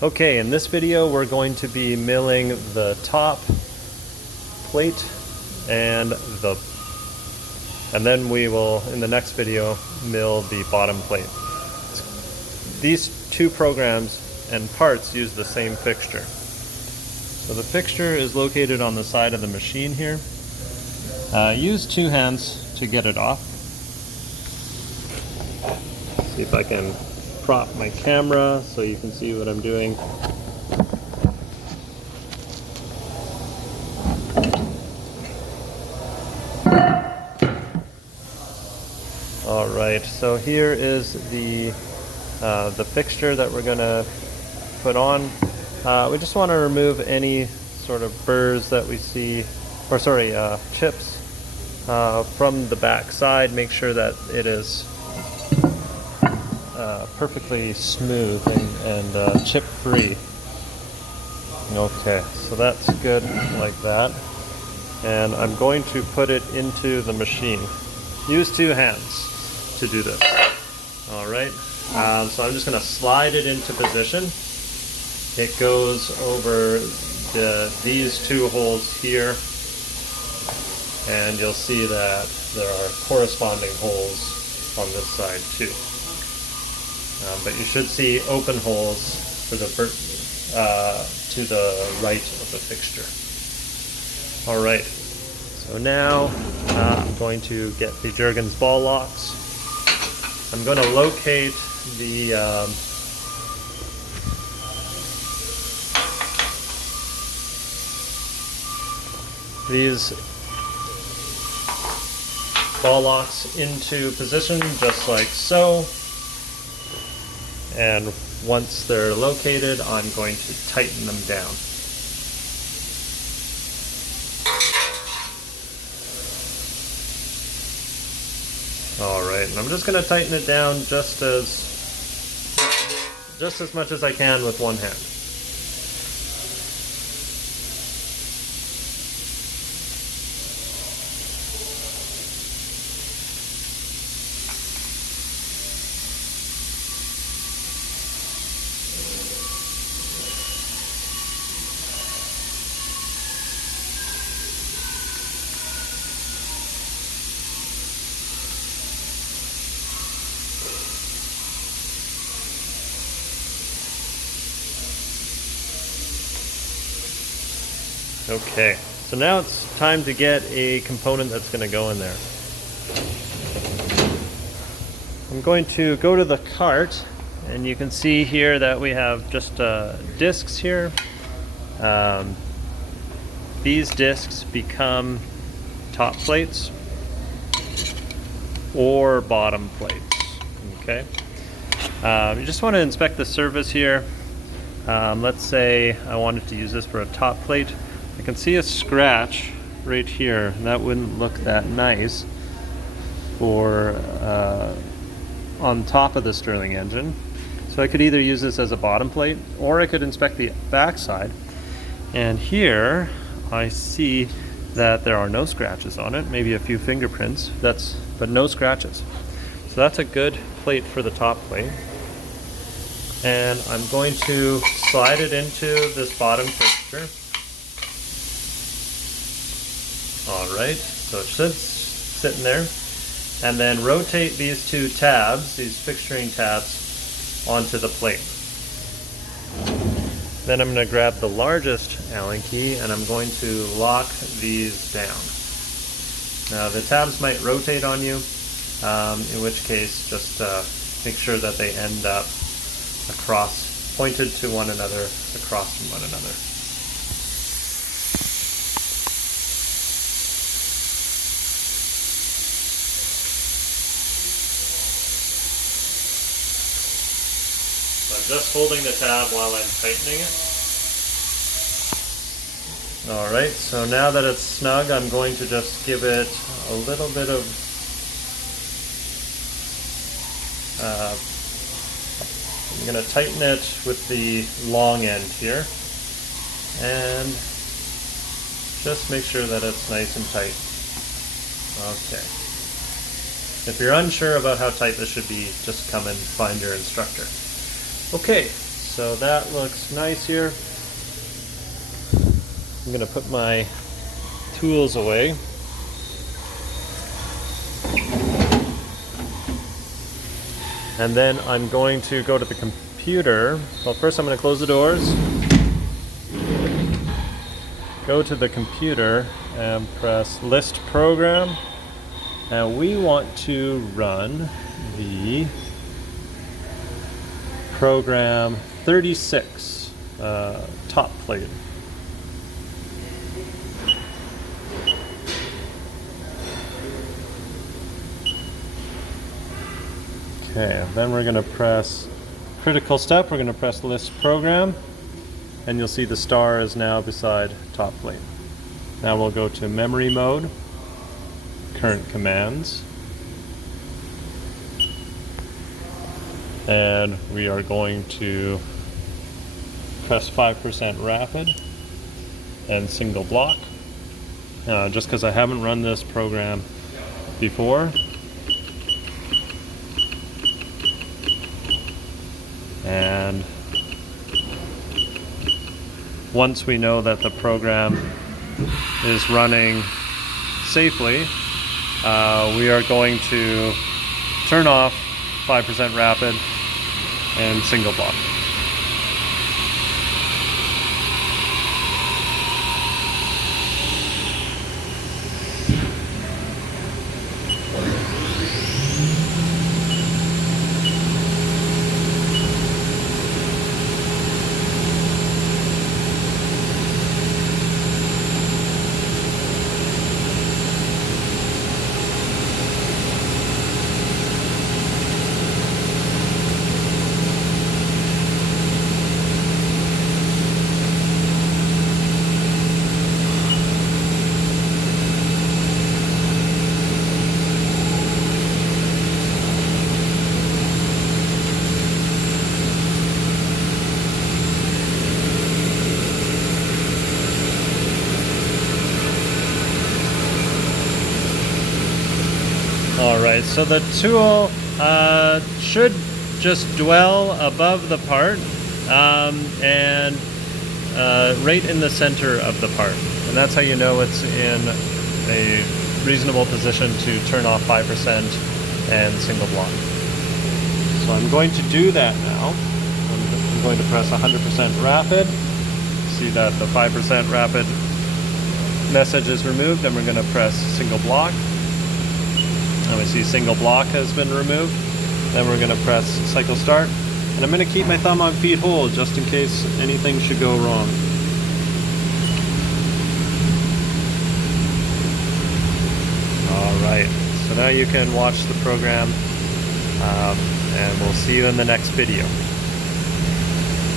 Okay, in this video we're going to be milling the top plate and then we will, in the next video, mill the bottom plate. These two programs and parts use the same fixture. So the fixture is located on the side of the machine here. Use two hands to get it off. See if I can prop my camera so you can see what I'm doing. Alright, so here is the fixture that we're going to put on. We just want to remove any sort of burrs that we see, or sorry, chips from the back side. Make sure that it is perfectly smooth and chip free. Okay, so that's good like that. And I'm going to put it into the machine. Use two hands to do this. Alright, so I'm just going to slide it into position. It goes over these two holes here, and you'll see that there are corresponding holes on this side too. But you should see open holes for to the right of the fixture. Alright, so now I'm going to get the Jergens ball locks. I'm going to locate these ball locks into position just like so. And once they're located, I'm going to tighten them down. Alright, and I'm just going to tighten it down just as much as I can with one hand. Okay, so now it's time to get a component that's going to go in there. I'm going to go to the cart, and you can see here that we have just discs here. These discs become top plates or bottom plates. Okay, you just want to inspect the surface here. Let's say I wanted to use this for a top plate. I can see a scratch right here, and that wouldn't look that nice for on top of the Stirling engine. So I could either use this as a bottom plate, or I could inspect the back side. And here I see that there are no scratches on it, maybe a few fingerprints, but no scratches. So that's a good plate for the top plate. And I'm going to slide it into this bottom fixture. Alright, so it's sitting there. And then rotate these two tabs, these fixturing tabs, onto the plate. Then I'm going to grab the largest Allen key and I'm going to lock these down. Now the tabs might rotate on you, in which case just make sure that they end up pointed to one another, across from one another. So I'm just holding the tab while I'm tightening it. Alright, so now that it's snug, I'm going to just give it a little bit of I'm going to tighten it with the long end here, and just make sure that it's nice and tight. Okay. If you're unsure about how tight this should be, just come and find your instructor. Okay, so that looks nice here. I'm going to put my tools away. And then I'm going to go to the computer. Well, first I'm going to close the doors. Go to the computer and press list program. And we want to run the program 36 top plate. Okay, then we're going to press critical step. We're going to press list program, and you'll see the star is now beside top plate. Now we'll go to memory mode, current commands, and we are going to press 5% rapid and single block. Just because I haven't run this program before. And once we know that the program is running safely, we are going to turn off 5% rapid and single block. Alright, so the tool should just dwell above the part and right in the center of the part. And that's how you know it's in a reasonable position to turn off 5% and single block. So I'm going to do that now. I'm going to press 100% rapid. See that the 5% rapid message is removed, and we're going to press single block. And we see single block has been removed. Then we're going to press cycle start. And I'm going to keep my thumb on feed hold just in case anything should go wrong. Alright, so now you can watch the program, and we'll see you in the next video.